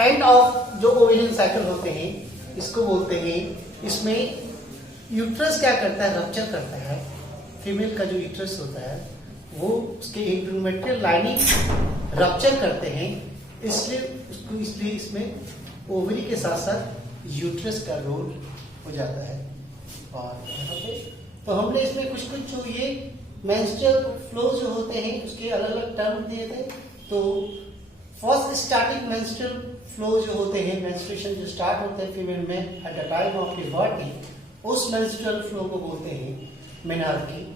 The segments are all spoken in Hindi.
एंड ऑफ जो ओवेरियन साइकिल होते हैं इसको बोलते हैं, इसमें यूट्रस क्या करता है, रप्चर करता है। फीमेल का जो यूट्रस होता है वो उसके इंट्रोमेट्रियल लाइनिंग रप्चर करते हैं, इसलिए इसमें ओवरी के साथ साथ यूट्रस का रोल हो जाता है। और यहाँ पे तो हमने इसमें कुछ जो ये मेंस्ट्रुअल फ्लो जो होते हैं उसके अलग अलग टर्म दिए थे। तो फर्स्ट स्टार्टिंग मेंस्ट्रुअल फ्लो जो होते हैं, मेंस्ट्रुएशन जो स्टार्ट होते हैं फीमेल में at the time of puberty, उस मेंस्ट्रुअल फ्लो को बोलते हैं मेनार्की।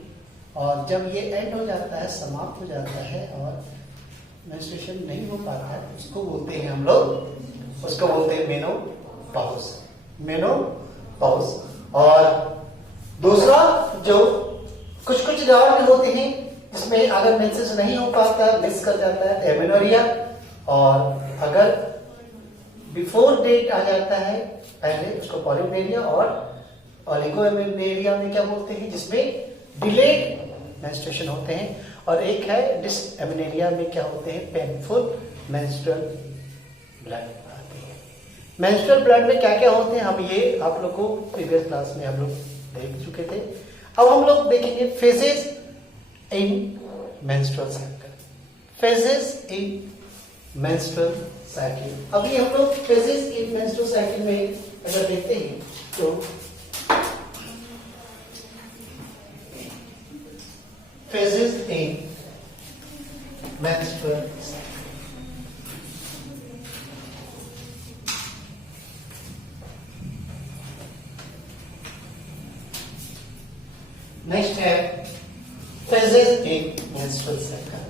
और जब ये एंड हो जाता है, समाप्त हो जाता है और मेंस्ट्रुएशन नहीं हो पाता है, उसको बोलते हैं हम लोग, उसको बोलते हैं मेनोपॉज, मेनोपॉज। और दूसरा जो कुछ दौर में होते हैं इसमें अगर मेंसेस नहीं हो पाता, मिस कर जाता है, एमेनोरिया। और अगर बिफोर डेट आ जाता है पहले, उसको पॉलिमेरिया। और ओलिगोएमेनोरिया में क्या बोलते हैं, जिसमें डिलेड मेंस्ट्रुएशन होते हैं। और एक है डिसएमेनोरिया में क्या होते हैं, पेनफुल मेंस्ट्रुअल ब्लड आते हैं। मेंस्ट्रुअल ब्लड में क्या क्या होते हैं, हम ये आप लोग को प्रीवियस क्लास में हम लोग देख चुके थे। अब हम लोग देखेंगे फेजेस इन मेंस्ट्रुअल साइकिल, फेजेस इन मेंस्ट्रुअल साइकिल। अभी हम लोग फेजेस इन मेंस्ट्रुअल साइकिल में अगर देखते हैं तो phases in menstrual cycle. Next है phases in menstrual cycle.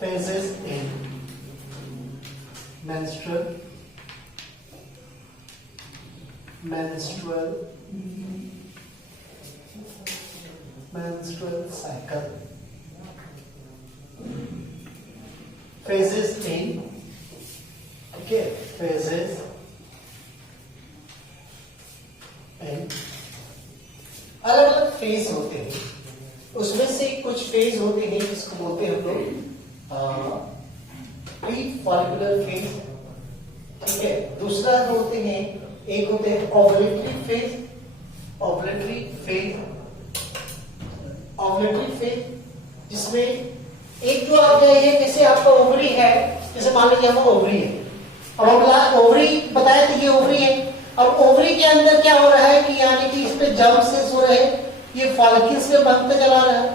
Phases in menstrual cycle. Phases in, okay, phases in अलग अलग फेज होते हैं, उसमें से कुछ फेज होते हैं जिसको बोलते हैं हम लोग प्री फॉलिकुलर फेज, ठीक है। दूसरा होते हैं, एक होते हैं ovulatory phase, ovulatory phase, ovulatory phase, जिसमें एक जो आप गए हैं, जैसे आपका ओवरी है, जैसे मान लीजिए हम ओवरी है, अब हम ओवरी बताया तो ये ओवरी है। अब ओवरी के अंदर क्या हो रहा है कि यानी कि इस पे जर्म्स हो रहे हैं, ये फॉलिकल्स में बनते चला रहा है,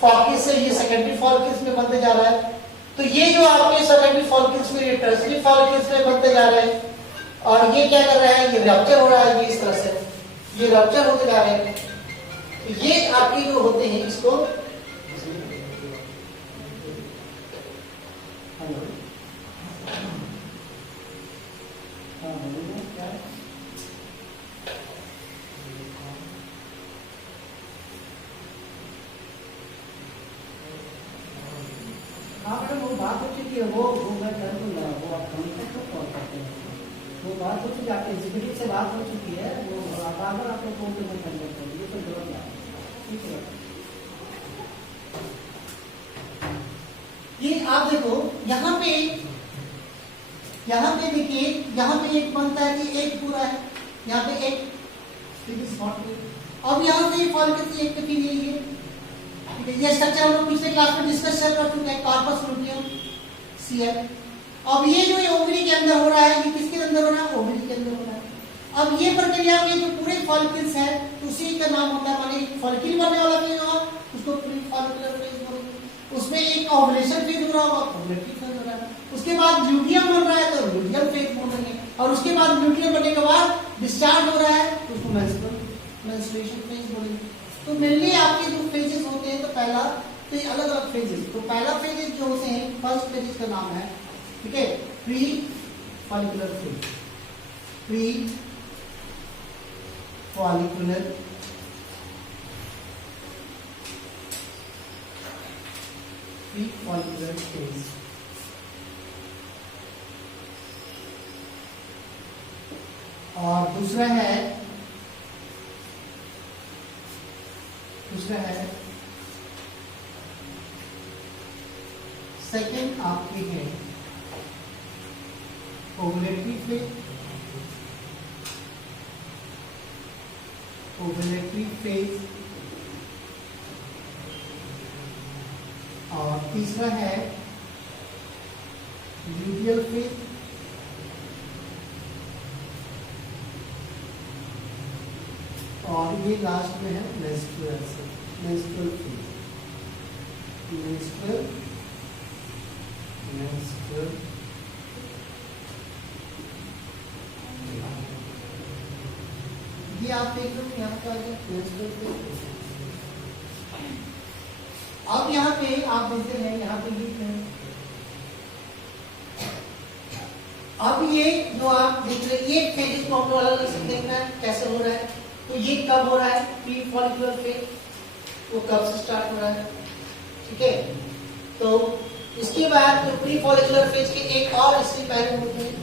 फॉलिकल्स से ये सेकेंडरी फॉलिकल्स में बनते जा रहा है। तो ये जो आपके सेकेंडरी फॉलिकल्स में, ये टर्शियरी फॉलिकल्स में बनते जा रहे हैं। और ये क्या कर रहा है, ये रप्चर हो रहा है, ये इस तरह से ये रप्चर होते जा रहे हैं। ये आपके जो होते हैं इसको वो बात हो चुकी है, वो मैं कर दूंगा, वो आप कॉन्टेक्ट को कॉल करते हैं, वो बात हो चुकी है, आपके एग्जीक्यूटिव से बात हो चुकी है, वो अगर आपको फोन पे कर लेते हैं, ये तो जरूरत नहीं है, ठीक है। ये आप देखो यहाँ पे देखिए, यहाँ पे एक बनता है कि एक पूरा है, यहाँ पे एक, अब यहाँ पे फॉलिकल एक पे फिर ये ये स्ट्रक्चर हम लोग पिछले क्लास में डिस्कस कर चुके हैं, कार्पस लुटियम सीएल। अब ये जो ओवरी के अंदर हो रहा है, ये किसके अंदर हो रहा है, ओवरी के अंदर हो रहा है। अब ये प्रक्रिया में जो पूरे फॉलिकल्स है उसी का नाम होता है, माने फॉलिकल बनने वाला फेज होगा उसको प्री फॉलिकुलर फेज बोलेंगे। उसमें एक ओवुलेशन फेज हो रहा होगा, ओवुलेटरी फेज हो रहा है। उसके बाद ल्यूटियम बन रहा है तो ल्यूटियम फेज बोलेंगे। और उसके बाद ल्यूटियम बनने के बाद डिस्चार्ज हो रहा है तो उसको मेंस्ट्रुएशन फेज बोलेंगे। तो मेनली आपके जो फेजेस होते हैं, तो पहला तो ये अलग अलग फेजेस, तो पहला फेजेस जो होते हैं, फर्स्ट फेजेस का नाम है, ठीक है, pre follicular phase, pre follicular phase. और दूसरा है सेकेंड आपके हैं ओवुलेटरी फेज, ओवुलेटरी फेज, और तीसरा है ल्यूटियल फेज, और ये लास्ट में है menstrual phase, menstrual phase, menstrual menstrual ये आप देख लो यहाँ पे आ गया मेंस्ट्रुअल फेज। अब यहाँ पे आप देखते हैं, यहाँ पे ये है, अब ये जो आप देख रहे हैं ये फेजेस को हमको अलग अलग देखना है कैसे हो रहा है। तो ये कब हो रहा है प्री फॉलिकुलर फेज, वो कब से स्टार्ट हो रहा है, ठीक है। तो इसके बाद तो प्री फॉलिकुलर फेज के एक और इससे पहले होते हैं,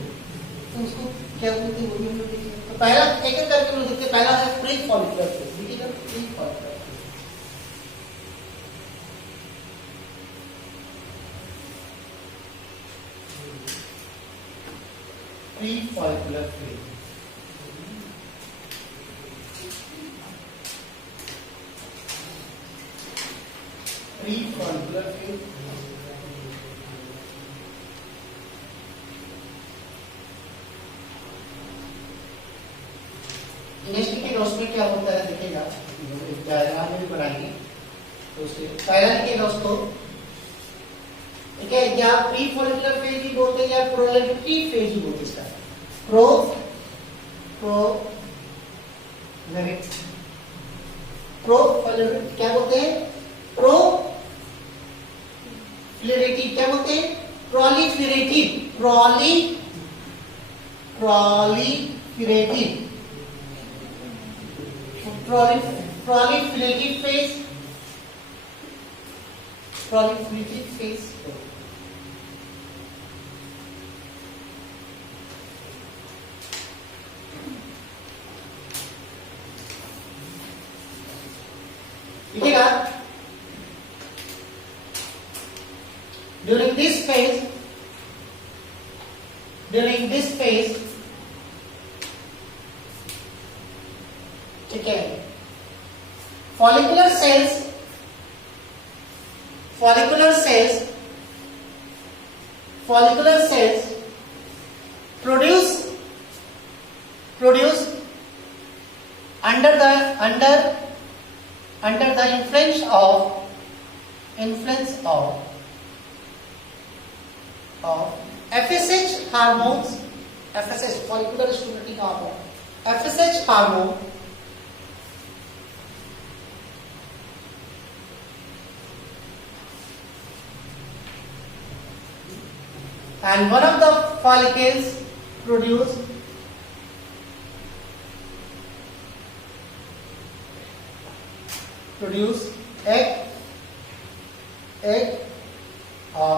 तो उसको क्या बोलते हैं वो भी हम लोग देखेंगे। तो पहला एक एक करके हम लोग देखते हैं। पहला है प्री फॉलिकुलर फेज, देखिएगा pre follicular pre-follicular phase. Pre-follicular phase. Initial roster क्या होता है देखिएगा, एक डायग्राम में भी बनाएंगे। तो उसके पहला लिखिएगा उसको, ठीक है, या प्री फॉलिकुलर फेज भी बोलते हैं या प्रोलेटरी फेज भी बोलते हैं। इसका क्या बोलते हैं, प्रोलिफरेटिव क्या बोलते हैं, प्रोलिफरेटिव फेज, proliferative phase. देखिएगा during this phase, ठीक है, follicular cells produce under the influence of FSH hormones, FSH follicular stimulating hormone, FSH hormone, and one of the follicles produce egg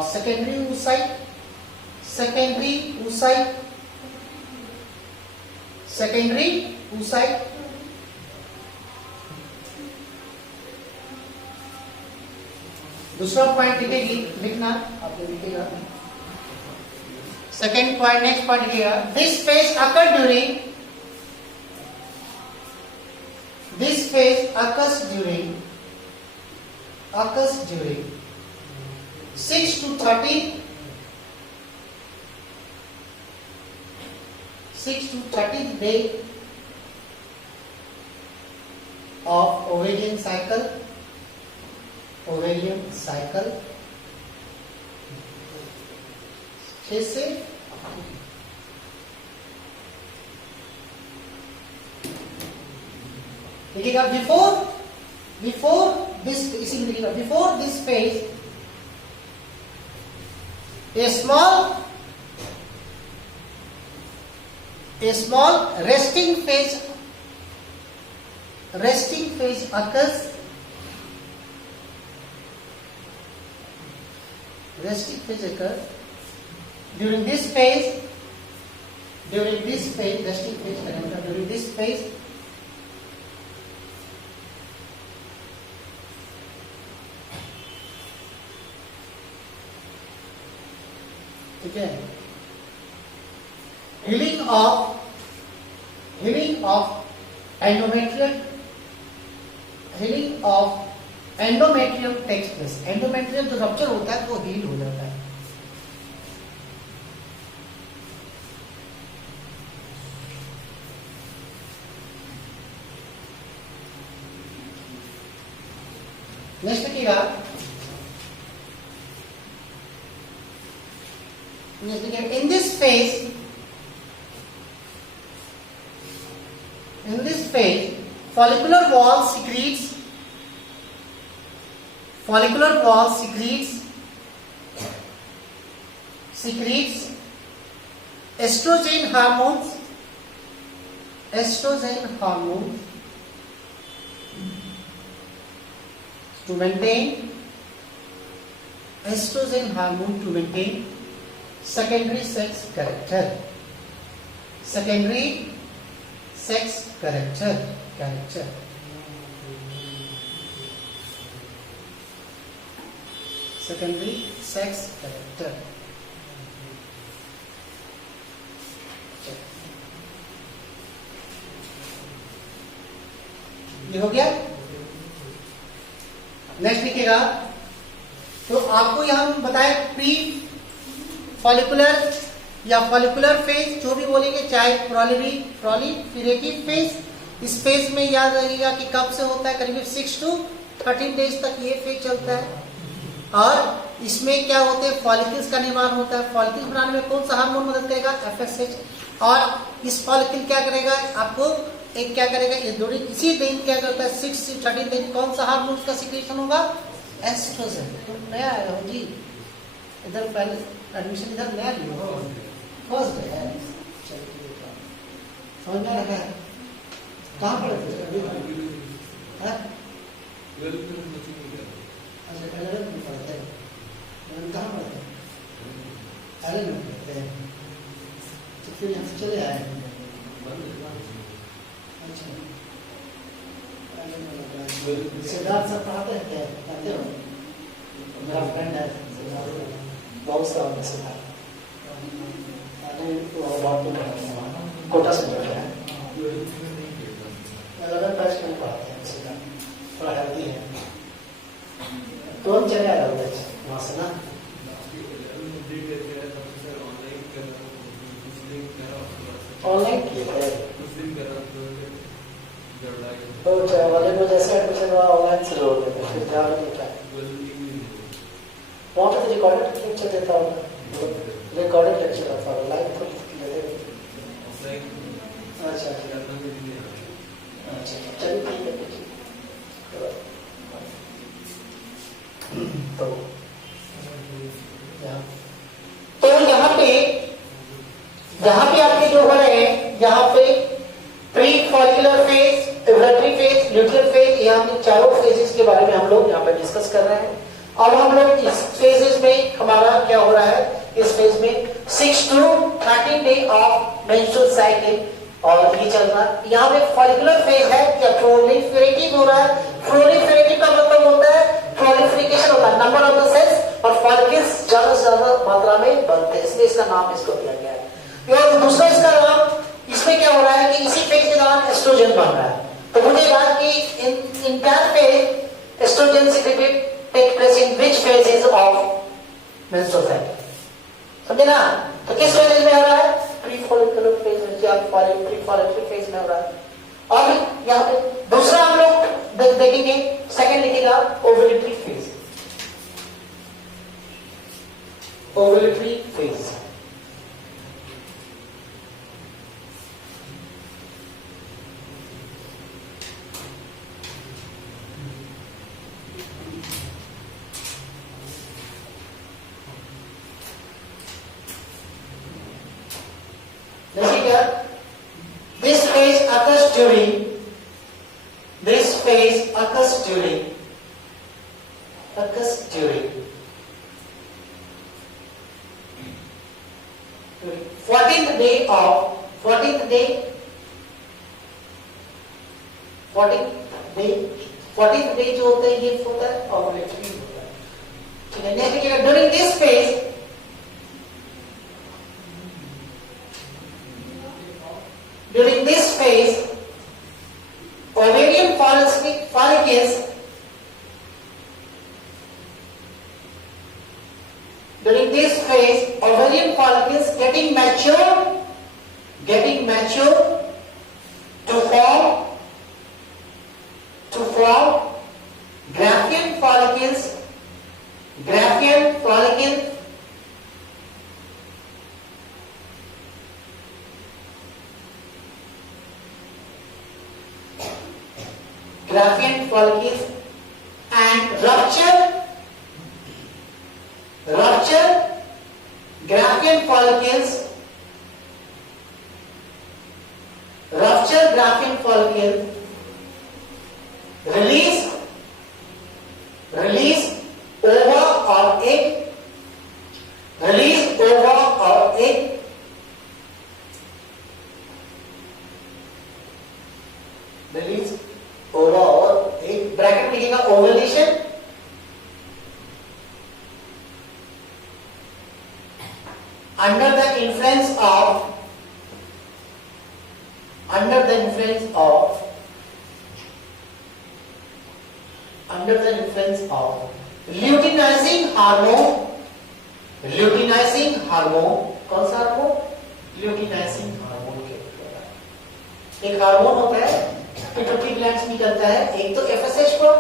secondary oocyte, दूसरा पॉइंट लिखना आप लिखिएगा। सेकेंड पॉइंट, नेक्स्ट पॉइंट लिखिएगा, this phase occurs during 6 to 30th day of ovarian cycle, से देखिएगा before this phase a small resting phase occurs. During this phase ठीक है। Healing of endometrium takes place. Endometrium जो रप्चर होता है वो हील हो जाता है। नेक्स्ट देखिएगा, in this phase follicular wall secretes estrogen hormones to maintain secondary sex character. Secondary sex character. ये हो गया। नेक्स्ट लिखिएगा, तो आपको यहां बताया प्री फॉलिकुलर या फॉलिकुलर फेज, जो भी बोलेंगे, चाहे प्रोलिफेरेटिव फेज। इस फेज में याद रखिएगा कि कब से होता है, करीब 6 to 13 डेज तक ये फेज चलता है। और इसमें क्या होते हैं, फॉलिकल्स का निर्माण होता है। फॉलिकल्स बनाने में कौन सा हार्मोन मदद करेगा, FSH। और इस फॉलिकल क्या करेगा, आपको एक क्या करेगा, ये दो इसी दिन क्या करता है, 6 से 13 दिन कौन सा हार्मोन का सिक्रेशन होगा, एस्ट्रोजन। तुम नया आए हो जी, इधर पहले एडमिशन इधर नया लियो हो, फर्स्ट है, समझ में रखा है। कहाँ पढ़ते हैं, अच्छा पहले नहीं पढ़ते हैं, कहाँ पढ़ते हैं, अरे नहीं पढ़ते हैं, तो फिर यहाँ से चले आए। सिद्धार्थ सर पढ़ाते हैं क्या, पढ़ाते हो? मेरा फ्रेंड है बहुत साल में सिद्धार्थ, कोटा से पढ़ते हैं, अलग पैच में पढ़ाते हैं सिद्धार्थ, थोड़ा हेल्दी है। तो हम चले आए वहाँ से ना, ऑनलाइन किए थे तो वाले को जैसे एडमिशन हुआ ऑनलाइन से जोड़ देते, फिर ध्यान नहीं था। वहाँ पे तो रिकॉर्डेड लेक्चर देता हूँ, रिकॉर्डेड लेक्चर आता हूँ, लाइव तो अच्छा चलिए ठीक है। तो यहाँ पे आपके जो हो रहे हैं, यहाँ पे pre follicular phase, ovulatory phase, luteal phase, यहाँ पे चारों फेजेस के बारे में हम लोग यहाँ पे डिस्कस कर रहे हैं। अब हम लोग इस फेजेस में हमारा क्या हो रहा है, इस फेज में 6 to 13 day of menstrual cycle और ये चल रहा है। यहाँ पे फॉलिकुलर फेज है, क्या प्रोलिफरेटिव हो रहा है। प्रोलिफरेटिव का मतलब होता है प्रोलिफिकेशन होता है, नंबर ऑफ द सेल्स, और फॉलिकल्स ज्यादा से ज्यादा मात्रा में बनते हैं, इसलिए इसका नाम इसको दिया गया है। और दूसरा इसका नाम, इसमें क्या हो रहा है कि इसी फेज के दौरान एस्ट्रोजन बन रहा है। तो मुझे बात की in that phase estrogen secreted take place in which phases of menstrual cycle, समझे ना। तो किस फेज में हो रहा है, प्री फॉलिकुलर फेज में या प्री फॉलिकुलर फेज में हो रहा है। और यहाँ पे दूसरा हम लोग देखेंगे, सेकंड लिखिएगा ovulatory phase. Ovulatory phase this phase occurs during 14th day जो होता है ये होता है ओवुलेटरी होता है, ठीक है। नेक्स्ट देखिएगा, during this phase During this phase, ovarian follicles getting mature to form Graafian follicles. Graafian follicles and rupture Graafian follicles, release ova or egg, release ova or egg, release ova or egg, bracket में लिखेगा ovulation, under the influence of luteinizing hormone, कौन सा हार्मोन? luteinizing हार्मोन के एक हार्मोन होता है पिट्यूटरी ग्लैंड से निकलता है, एक तो FSH पर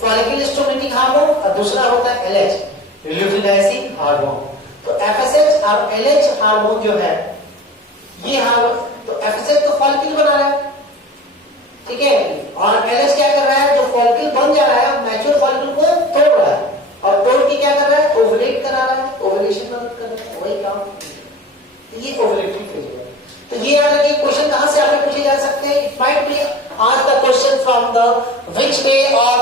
फॉलिकल स्टिमुलेटिंग हार्मोन और दूसरा होता है LH luteinizing हार्मोन। तो FSH और LH हार्मोन जो है ये हार्मोन, तो FSH तो फॉलिकल बना रहा है, ठीक है, और LH क्या कर रहा है? जो फॉलिकल बन जा रहा है मैच्योर फॉलिकल को तोड़ रहा है, और तोड़ के क्या कर रहा है? ओवुलेट करा रहा है, ओवुलेशन मदद कर रहा है, वही काम। ये ओवुलेटरी फेज है। तो ये वाला कि क्वेश्चन कहां से आपके पूछे जा सकते हैं? It might be asked the question from the which day of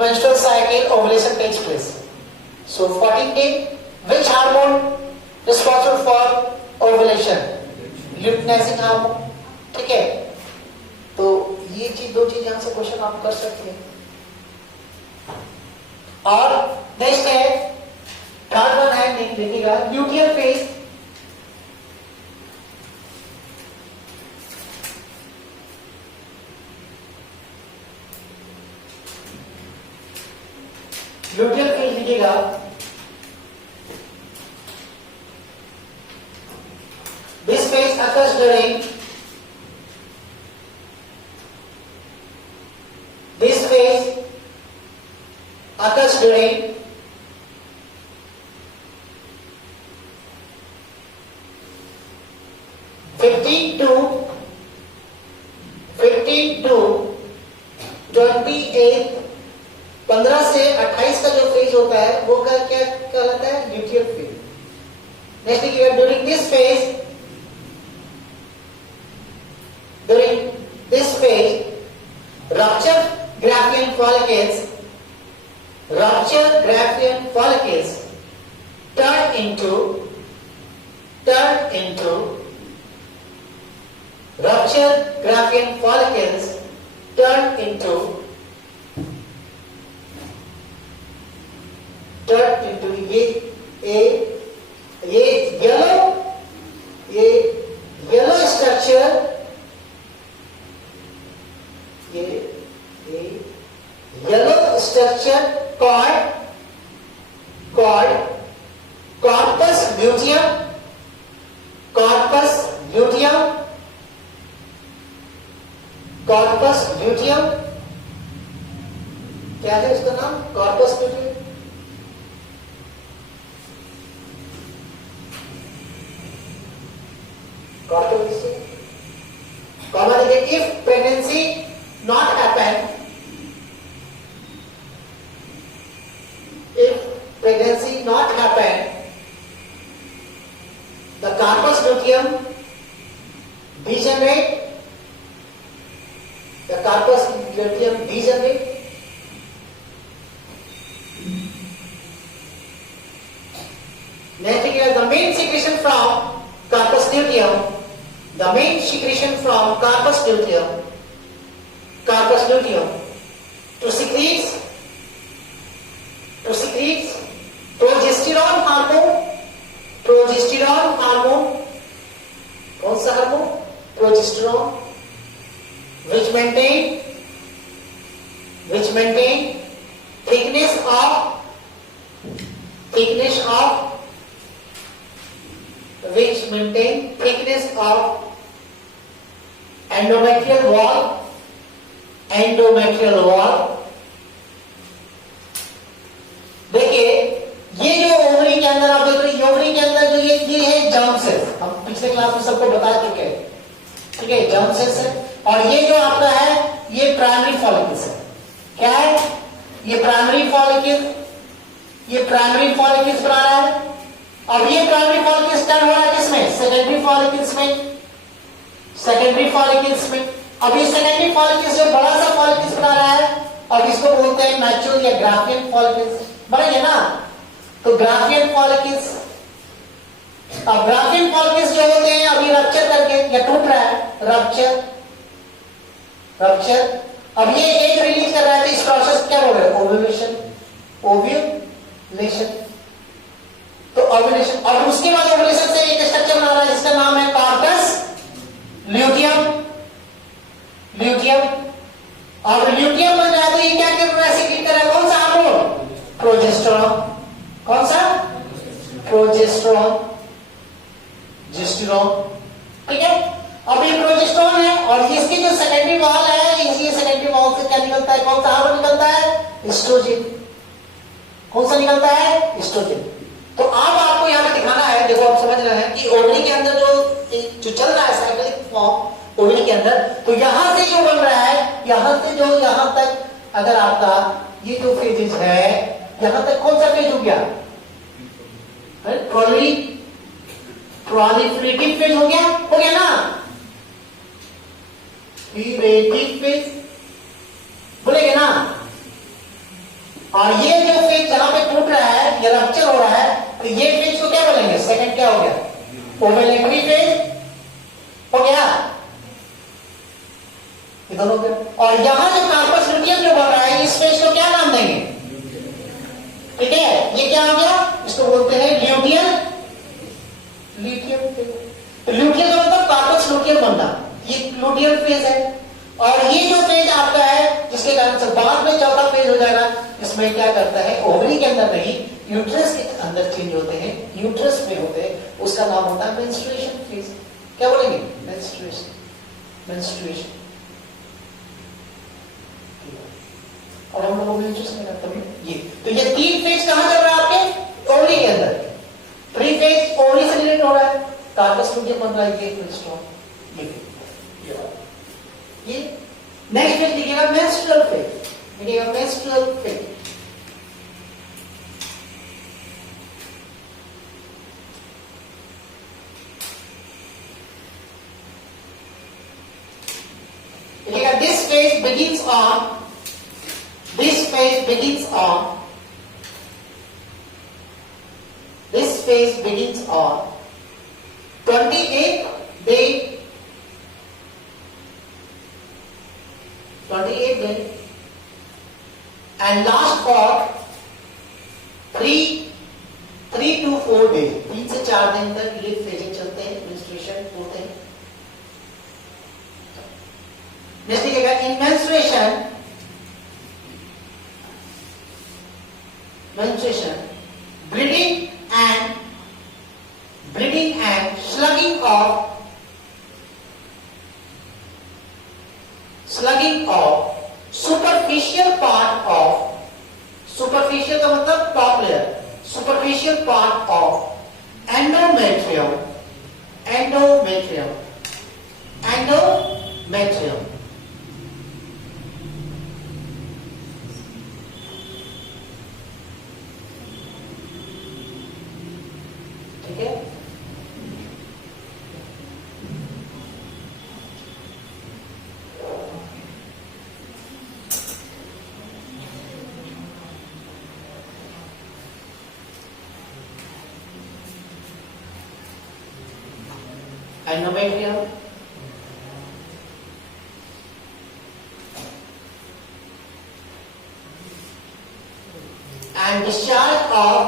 menstrual cycle ovulation takes place. So 14 day, which hormone responsible for ovulation? Luteinizing hormone, ठीक है। तो ये दो चीज यहां से क्वेश्चन आप कर सकते हैं। और नेक्स्ट है थर्ड वन है, देखिएगा ल्यूटियल फेज। ल्यूटियल फेज लिखिएगा, this phase occurs during occurs during fifteen to 28, 15 से 28 का जो फेज होता है वो क्या कहलाता है? Luteal phase. नेक्स्ट लिखिएगा, during this phase rupture Graafian follicles turn into ये yellow structure, called corpus luteum, क्या है इसका नाम? Corpus luteum। If pregnancy not happen, the corpus luteum degenerate. Next is the main secretion from corpus luteum. To secrete progesterone hormone, कौन सा hormone? Progesterone, which maintain thickness of thickness of which maintain thickness of endometrial wall, endometrial wall. देखिए ये जो ओवरी के अंदर आप देख रहे हैं, ओवरी के अंदर जो ये है जर्म सेल्स, हम पिछले क्लास में सबको बता चुके हैं, ठीक है, जर्म सेल्स है। और ये जो आपका है ये प्राइमरी फॉलिकल्स है। क्या है ये प्राइमरी फॉलिकल, ये प्राइमरी फॉलिकल्स बना रहा है। अब ये प्राइमरी फॉलिकल्स टर्न हो रहा है किसमें, सेकेंडरी फॉलिकल्स में, सेकेंडरी फॉलिकल्स में। अब ये सेकेंडरी फॉलिकल्स जो बड़ा सा फॉलिकल्स बना रहा है, अब इसको बोलते हैं मैच्योर या ग्राफियन फॉलिकल्स, बनेंगे ना, तो ग्राफियन फॉलिकल्स। अब ग्राफियन फॉलिकल्स जो होते हैं अभी रप्चर करके या टूट रहा है, रप्चर, रप्चर। अब ये एग रिलीज कर रहा है, तो इस प्रोसेस क्या बोल रहे हैं, ओव्यूलेशन, ओव्यूलेशन। तो ओव्यूलेशन, और उसके बाद ओव्यूलेशन से एक स्ट्रक्चर बना रहा है जिसका नाम है कार्पस ल्यूटियम, ल्यूटियम। और ल्यूटियम बन रहा है तो ये क्या कर रहा है, सीक्रेट कर रहा है कौन सा हार्मोन, प्रोजेस्टेरोन। कौन सा, प्रोजेस्टेरोन, जेस्टेरोन, ठीक है। अब ये प्रोजेस्टेरोन है और इसकी जो सेकेंडरी वॉल है, इसी सेकेंडरी वॉल से क्या निकलता है, कौन सा हार्मोन निकलता है, एस्ट्रोजन। कौन सा निकलता है, एस्ट्रोजन। तो अब आपको यहां पे दिखाना है, देखो आप समझ रहे हैं कि ओवरी के अंदर जो चल रहा है साइक्लिक फॉर्म ओवरी के अंदर, तो यहां से जो बन रहा है, यहां से जो यहां तक अगर आपका ये जो फेजेस है, यहां तक कौन सा फेज हो गया, प्रोलिफरेटिव फेज हो गया ना, प्रीरेटिव फेज बोलेंगे ना। और ये जो फेज जहां पे टूट रहा है या रप्चर हो रहा है, तो ये फेज को क्या बोलेंगे, सेकंड क्या हो गया, ओवुलेटरी फेज हो गया, ये दोनों हो गया। और यहां जो कार्पस ल्यूटियम जो बन रहा है, इस फेज को क्या नाम देंगे, ठीक है, ये क्या हो गया, इसको बोलते हैं ल्यूटियम, ल्यूटियम फेज। तो ल्यूटियम का मतलब कार्पस ल्यूटियम बनना, ये ल्यूटियम फेज है। और ये जो फेज आपका है, जिसके कारण से बाद में चौथा फेज हो जाएगा, इसमें क्या करता है, ओवरी के अंदर नहीं, यूट्रस के अंदर चेंज होते हैं, यूट्रस में होते हैं, उसका नाम होता है मेंस्ट्रुएशन फेज। क्या बोलेंगे, मेंस्ट्रुएशन, मेंस्ट्रुएशन। और हम लोगों में यूट्रस में करते हैं ये। तो ये तीन फेज कहां चल रहा है आपके, ओवरी के अंदर। प्री फेज ओवरी से रिलेटेड हो रहा है, कार्पस ल्यूटियम बन रहा है, ये ये नेक्स्ट फेज लिखिएगा मेंस्ट्रुअल फेज, लिखिएगा मेंस्ट्रुअल फेज। लिखिएगा this phase begins on 28th day and last for 3 to 4 days, 3 से 4 दिन तक ये फेजेस चलते हैं, मेंस्ट्रुएशन होते हैं। नेक्स्ट लिखिएगा इन menstruation bleeding and slugging of superficial part of, superficial का मतलब top layer, superficial part of endometrium, ठीक है। endometrium, and discharge of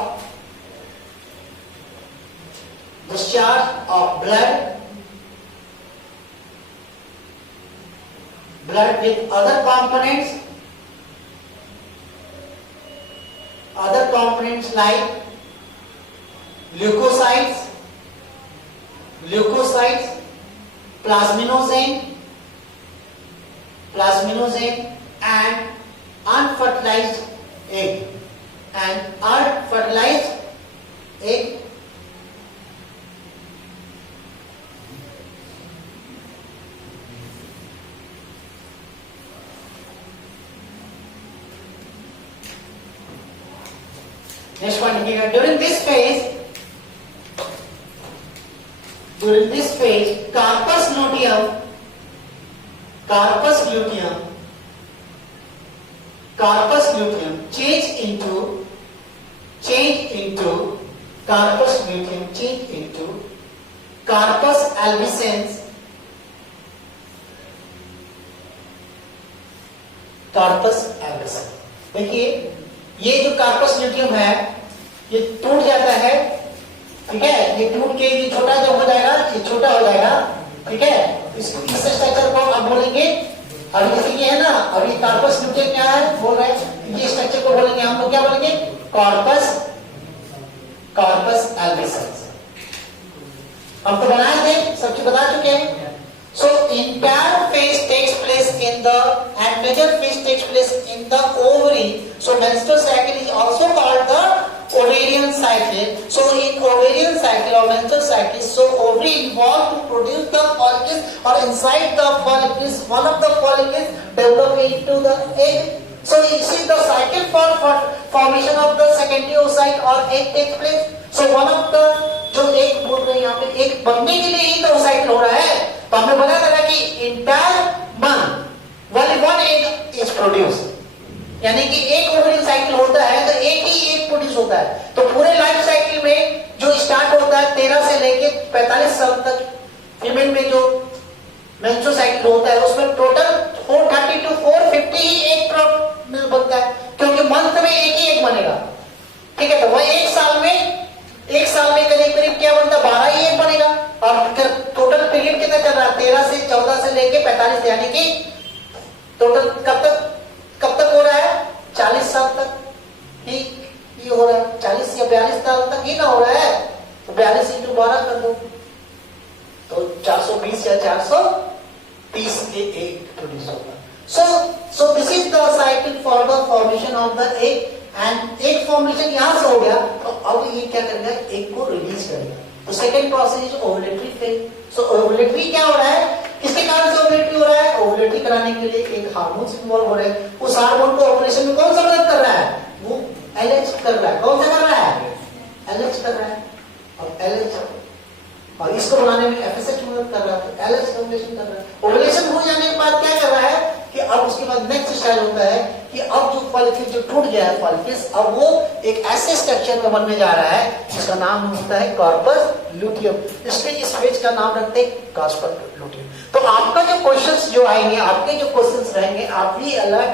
blood with other components like leukocytes, plasminogen and unfertilized egg. Next one here. During this phase, carpus luteum change into carpus albicans. देखिए ये जो कार्पस ल्यूटियम है ये टूट जाता है, ठीक है, ये टूट के ये छोटा जब हो जाएगा, ये छोटा हो जाएगा, ठीक है, इस स्ट्रक्चर को आप बोलेंगे, अभी जैसे ये है ना, अभी कार्पस ल्यूटियम क्या है बोल रहे हैं, ये स्ट्रक्चर को बोलेंगे हम लोग क्या बोलेंगे, कार्पस एल्बिसेंस। हमको बनाए थे, सब चीज बता चुके हैं। So entire phase takes place in the and major phase takes place in the ovary. So menstrual cycle is also called the ovarian cycle. So in ovarian cycle or menstrual cycle, so ovary involved to produce the follicles, or inside the follicles, one of the follicles develop into the egg. So this is the cycle for formation of the secondary oocyte or egg takes place. So one of the जो एक बोल रहे हैं यहाँ पे एक बनने के लिए ही तो साइकिल हो रहा है, तो हमने बता था कि entire month one egg is produce, यानी कि एक ओवरियन साइकिल होता है तो एक ही एग प्रोड्यूस होता है। तो पूरे लाइफ साइकिल में जो स्टार्ट होता है 13 से लेके 45 साल तक फीमेल में जो मेंस्ट्रुअल साइकिल होता है उसमें टोटल 430 to 450 ही एग बनता है, क्योंकि मंथ में एक ही एग बनेगा, ठीक है। तो वह एक साल में करीब क्या बनता है, 12 ही एग बनेगा। और टोटल पीरियड कितना चल रहा है, 13 से 14 से लेके 45, यानी कि टोटल कब तक हो रहा है, 40 साल तक ही ये हो रहा है, 40 या 42 साल तक ही ना हो रहा है। तो 42 into 12 कर दो तो 420 या 430 के एग प्रोड्यूस होगा। So this is the cycle for the formation of the egg, and egg formation यहां से हो गया, तो अब ये क्या करेगा, एग को रिलीज करेगा। तो second process is ovulatory phase. So ovulatory क्या हो रहा है, किसके कारण से ओवुलेटरी हो रहा है, ओवुलेटरी कराने के लिए एक हार्मोन इन्वॉल्व हो रहा है। उस हार्मोन को ऑपरेशन में कौन सा मदद कर रहा है, वो एलएच कर रहा है। कौन सा कर रहा है, एलएच कर रहा है, और एलएच और इसको बनाने में एफएसएच मदद कर रहा है, तो एलएच ओवुलेशन कर रहा है। ओवुलेशन हो जाने के बाद क्या कर रहा है कि अब उसके बाद नेक्स्ट स्टेज होता है कि अब जो फॉलिकल जो टूट गया है फॉलिकल्स, अब वो एक ऐसे स्ट्रक्चर में बनने जा रहा है जिसका नाम होता है कार्पस ल्यूटियम। इसलिए इस फेज का नाम रखते हैं कार्पस ल्यूटियम। तो आपका जो क्वेश्चंस जो आएंगे, आपके जो क्वेश्चंस रहेंगे, आप भी alert.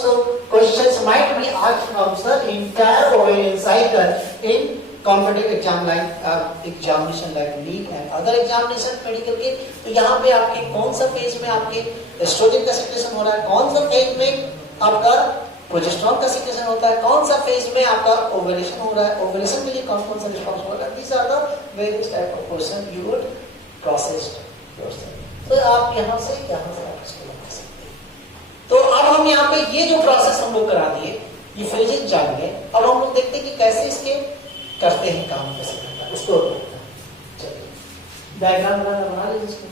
So questions might be asked from sir entire ovarian cycle in competitive exam like examination like neat and other examination medical के। तो यहाँ पे आपके कौन सा फेज में आपके एस्ट्रोजन का सिक्रेशन हो रहा है, कौन सा फेज में आपका प्रोजेस्टेरॉन का सिक्रेशन होता है, कौन सा फेज में आपका ओवुलेशन हो रहा है, ओवुलेशन के लिए कौन कौन सा रिस्पांस होगा, these are the various type of question you would process yourself. तो आप यहाँ से आप इसको लगा सकते हैं। तो अब हम यहाँ पे ये जो प्रोसेस हम लोग करा दिए, ये फेजेस जान गए। अब हम लोग देखते हैं कि कैसे इसके करते हैं काम, कैसे करता है उसको। चलिए डायग्राम बना लीजिए इसको।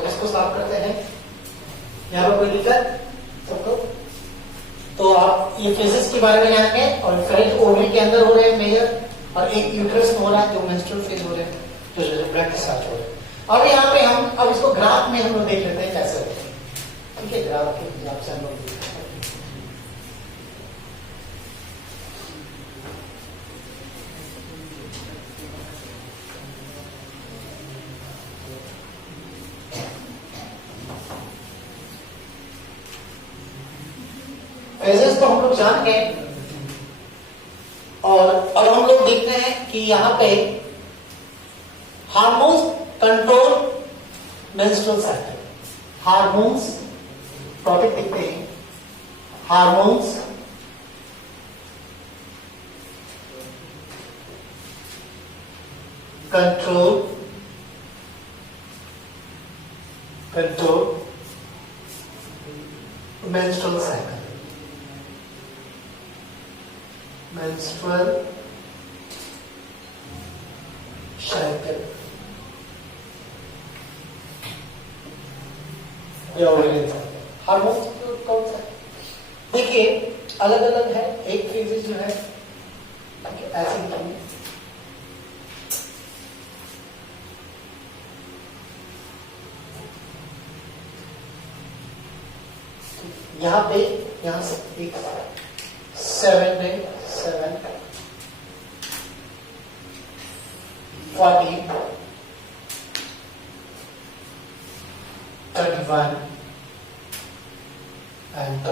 तो इसको साफ करते हैं। यहाँ पर कोई दिक्कत सबको? तो आप ये फेजेस के बारे में जानेंगे और फेज ओवरी के अंदर हो रहे हैं मेजर, और एक यूट्रस में हो रहा है जो मेंस्ट्रुअल फेज हो रहे हैं, जो ब्लड डिस्चार्ज हो रहे हैं। अब यहाँ पे हम अब इसको ग्राफ में हम लोग देख लेते हैं कैसे होते हैं। ठीक है, ग्राफ के हिसाब से हम लोग देख लेते हैं। फेजेस तो हम लोग जान गए, और अब हम लोग देखते हैं कि यहाँ पे hormones control menstrual cycle. Hormones topic देखते हैं। Hormones control menstrual cycle. Menstrual cycle hormone कौन सा? देखिए अलग अलग है। एक फेजेस जो है ऐसे लिखेंगे, यहाँ पे यहाँ से एक 7 में 7 14 31 एंड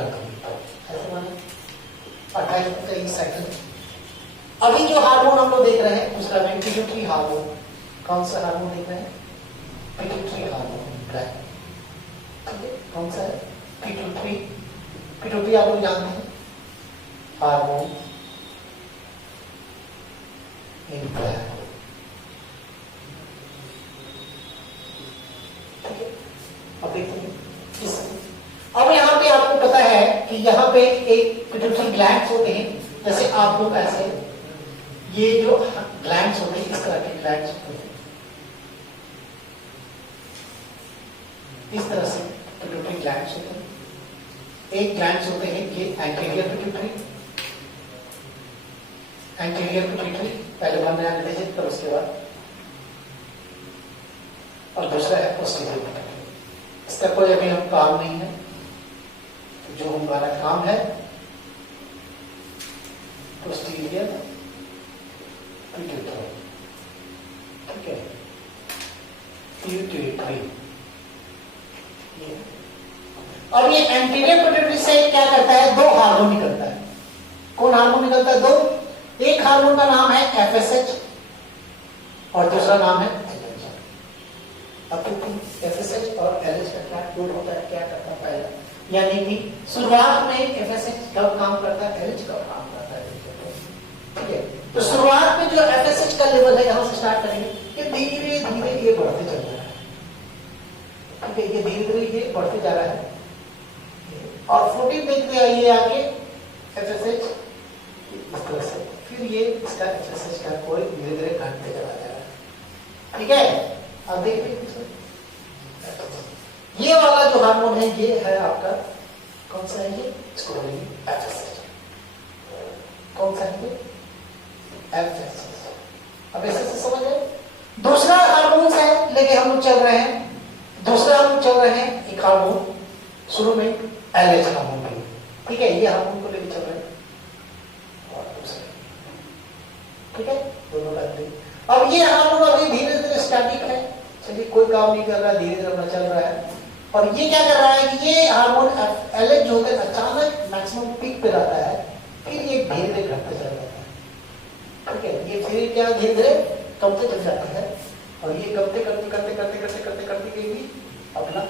28 का एक साइकिल। अभी जो हार्मोन हम लोग देख रहे हैं उसका नाम पिट्यूटरी हार्मोन। कौन सा हार्मोन देख रहे हैं? Pituitary hormone. कौन सा है? पिट्यूटरी। पिट्यूटरी आप लोग जानते हैं, हार्मोन इन ब्लैक। अब देखते हैं इस। अब यहाँ पे आपको पता है कि यहाँ पे एक पिट्यूटरी ग्लैंड्स होते हैं, जैसे आप लोग ऐसे ये जो ग्लैंड्स होते हैं इस तरह के ग्लैंड्स होते हैं, इस तरह से पिट्यूटरी ग्लैंड्स होते हैं। एक ग्लैंड्स होते हैं ये एंटीरियर पिट्यूटरी, पहले बनना है डिजिट पर उसके बाद, और दूसरा है पोस्टीरियर पिट्यूटरी। इसका कोई अभी हम काम नहीं है, तो जो हमारा काम है पोस्टीरियर पिट्यूटरी। ठीक है, पिट्यूटरी। और ये एंटीरियर पिट्यूटरी से क्या करता है? दो हार्मोन निकलता है। कौन हार्मोन निकलता है? दो। एक हार्मोन का नाम है FSH और दूसरा नाम है LH। अब FSH और LH का क्या रोल होता है, क्या करता है पहले? यानी कि शुरुआत में FSH कब काम करता है, LH कब काम करता है? ठीक है, तो शुरुआत में जो FSH का लेवल है यहां से स्टार्ट करेंगे, ये धीरे धीरे ये बढ़ते चल रहा है। ठीक है, ये धीरे धीरे ये बढ़ते जा रहा है, और 14 देखते आइए आगे FSH इस तरह से, फिर ये इसका FSH का कोई धीरे धीरे घटते चला जा रहा है। ठीक है, अब देखिए ये वाला जो हार्मोन है ये है आपका कौन सा है? ये इसको बोलेंगे FSH। कौन सा है ये? FSH। अब ऐसे से समझ गए। दूसरा हार्मोन है लेके हम लोग चल रहे हैं, दूसरा हम चल रहे हैं एक हार्मोन शुरू में LH हार्मोन पे। ठीक है, ये हार्मोन को लेके चल रहे हैं, और दूसरे। ठीक है, दोनों बात। अब ये हार्मोन अभी धीरे धीरे स्टैटिक है, चलिए कोई काम नहीं कर रहा है, धीरे धीरे अपना चल रहा है। और ये क्या कर रहा है कि ये हार्मोन LH जो है अचानक मैक्सिमम पीक पे रहता है, फिर ये धीरे धीरे घटते चल जाता है। ठीक है, ये फिर क्या धीरे धीरे कमते चल जाता है, और ये कमते करते करते करते करते करते करते भी अपना।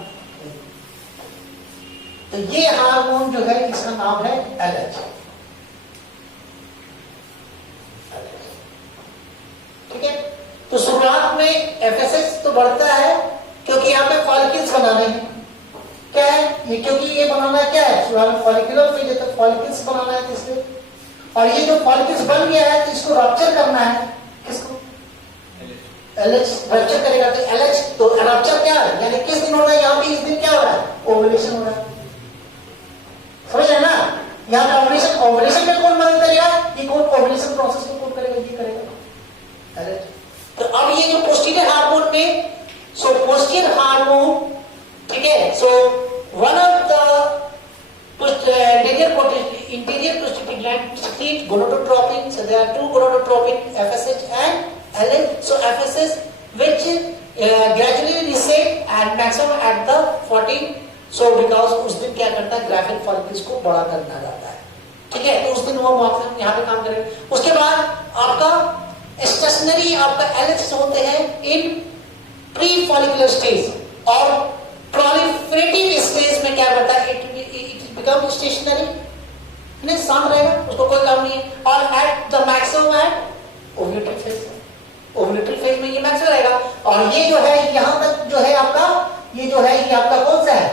तो ये हार्मोन जो है इसका नाम है LH। ठीक है, तो शुरुआत में FSH तो बढ़ता है क्योंकि यहाँ पे फॉलिकल्स बनाने हैं। क्या है ये? क्योंकि ये बनाना क्या है? फॉलिकुलर में तो फॉलिकल्स बनाना है इसलिए, और ये जो फॉलिकल्स बन गया है तो इसको रप्चर करना है। किसको? LH रप्चर करेगा तो LH तो रप्चर क्या है, यानी किस दिन हो रहा है, यहाँ पे इस दिन क्या हो रहा है, ओवुलेशन हो रहा है। समझ रहे ना, यहाँ पे ओवुलेशन, ओवुलेशन में कौन मदद करेगा, ये कौन ओवुलेशन प्रोसेस में कौन करेगा, ये करेगा LH। तो अब ये जो पोस्टीरियर हार्मोन में, सो पोस्टीरियर हार्मोन, ठीक है, so one of the interior prostatic gland secrete gonadotropin. So there are two gonadotropin, FSH and LH. So FSH which gradually reset and maximum at the 14. So because उस दिन क्या करता है, ग्राफिक फॉलिकल्स को बड़ा करना जाता है, ठीक है, तो उस दिन वो मॉर्फिन यहाँ पे काम करेगा। उसके बाद आपका स्टेशनरी आपका LH होते हैं इन प्री फॉलिकुलर स्टेज, और प्रोलिफरेटिव स्टेज में क्या करता है, इट बिकम स्टेशनरी, नहीं शांत रहेगा, उसको कोई काम नहीं है। और at the maximum at ovulatory phase, ovulatory phase में ये मैक्सिमम रहेगा। और ये जो है यहां तक जो है आपका, ये जो है ये आपका कौन सा है,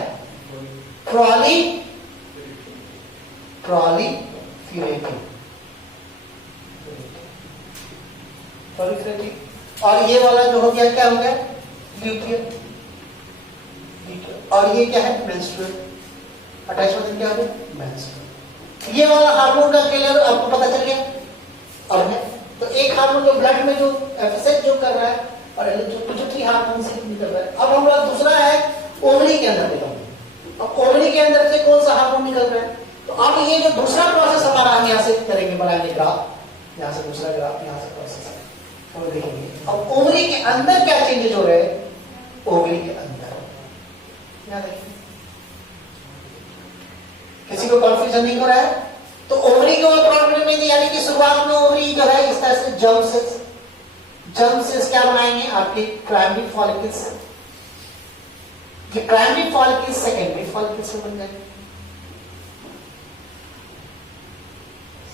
प्रोलिफरेटिव। और ये वाला जो हो गया क्या हो गया, ल्यूटियर। और ये क्या है, मेंस्ट्रुअल अटैचमेंट, क्या हो गया, मेंस्ट्रुअल। ये वाला हार्मोन का क्लियर आपको पता चल गया। अब है तो एक हार्मोन जो ब्लड में जो एफएसएच जो कर रहा है, और जो पिट्यूटरी हार्मोन से निकल रहा है। अब हमारा दूसरा है ओवरी के अंदर निकलना। अब ओवरी के अंदर से कौन सा हार्मोन निकल रहा है, तो अब ये जो दूसरा प्रोसेस हमारा हम यहाँ से करेंगे, बनाएंगे ग्राफ, यहाँ से दूसरा ग्राफ, यहाँ से प्रोसेस और देखेंगे अब ओवरी के अंदर क्या चेंजेस हो रहे हैं, ओवरी के अंदर यहाँ देखिए, किसी को कॉन्फ्यूजन नहीं हो रहा है। तो ओवरी को प्रॉब्लम में, यानी कि शुरुआत में ओवरी जो है इस तरह से जर्म सेल्स क्या बनाएंगे, आपके प्राइमरी फॉलिकल्स, ये प्राइमरी फॉलिकल्स सेकेंडरी फॉलिकल्स से बन जाएंगे,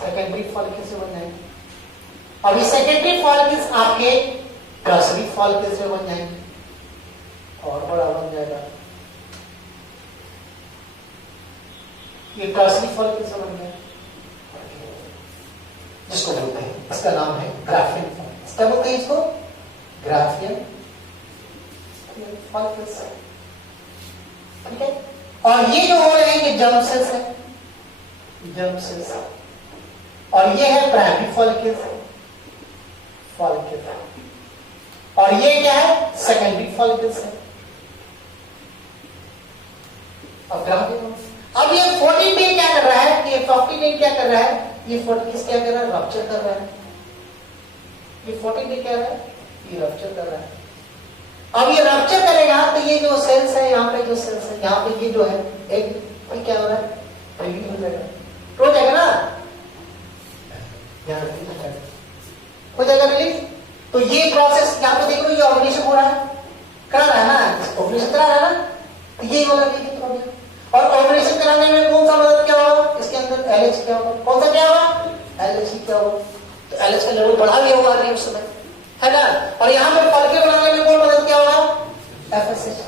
सेकेंडरी फॉलिकल्स से बन जाएंगे। अब ये सेकेंडरी फॉलिकल्स आपके टर्शियरी फॉलिकल्स से बन जाएंगे, और बड़ा बन जाएगा, ये टर्शियरी फॉलिकल से बन गया, जिसको बोलते हैं, इसका नाम है ग्राफियन फॉलिकल्स। क्या बोलते हैं इसको, ग्राफियन फॉलिकल्स, ठीक है। और ये जो हो रहे हैं ये जर्म सेल्स है, जर्म सेल्स, और ये है प्राइमरी फॉलिकल्स, और ये क्या है, सेकेंडरी फॉलिकल्स है। अब ग्राफियन, अब ये 14 डे क्या कर रहा है, ये 40 डे क्या कर रहा है, ये 40 क्या कर रहा है, रप्चर कर रहा है। ये 14 डे क्या कर रहा है, ये रप्चर कर रहा है। अब ये रप्चर करेगा तो ये जो सेल्स है, यहाँ पे जो सेल्स है, यहाँ पे ये जो है एक, ये क्या हो रहा है, रिलीज हो जाएगा, हो जाएगा ना, हो जाएगा रिलीज। तो ये प्रोसेस यहाँ पे देखो, ये ओवुलेशन हो रहा है, करा रहा है ना, ओवुलेशन करा रहा है ना, तो ये वाला हो गया। और ओवुलेशन कराने में कौन सा मदद क्या होगा, इसके अंदर LH क्या होगा, कौन सा क्या होगा, LH क्या होगा, तो LH का लेवल बढ़ा भी होगा उस समय, है ना। और यहाँ पे फॉलिकल बनाने में कौन मदद क्या होगा, FSH,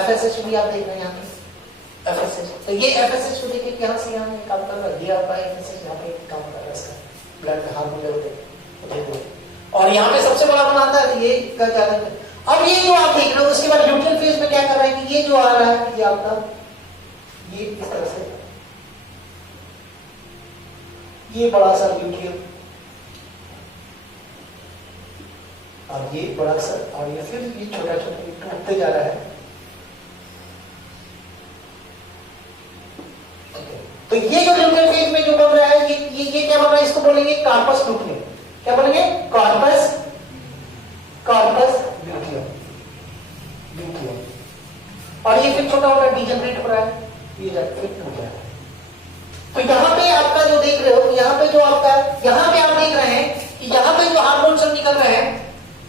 FSH भी आप देख रहे हैं यहाँ पे FSH। तो ये FSH को देखिए यहाँ से यहाँ काम कर रहा है, ये आपका FSH यहाँ पे काम कर रहा है, इसका ब्लड हार्मोन लेवल। और यहाँ पे सबसे बड़ा बनाता है ये क्या कहते हैं। अब ये जो आप देख रहे हो, उसके बाद ल्यूटियल फेज में क्या कर रहा है कि ये जो आ रहा है, ये आपका ये इस तरह से, ये बड़ा सा ल्यूटियल, और ये बड़ा सा, और ये फिर ये छोटा छोटा टूटते जा रहा है। तो ये जो ल्यूटियल फेज में जो बन रहा है, ये क्या बन रहा है, इसको बोलेंगे कार्पस ल्यूटियम। क्या बोलेंगे, कार्पस ल्यूटियम। और ये फिर छोटा छोटा डिजनरेट हो रहा है, ये फिर टूट रहा है। तो यहाँ पे आपका जो देख रहे हो, यहाँ पे जो आपका, यहाँ पे आप देख रहे हैं कि यहाँ पे जो हार्मोन सब निकल रहे हैं,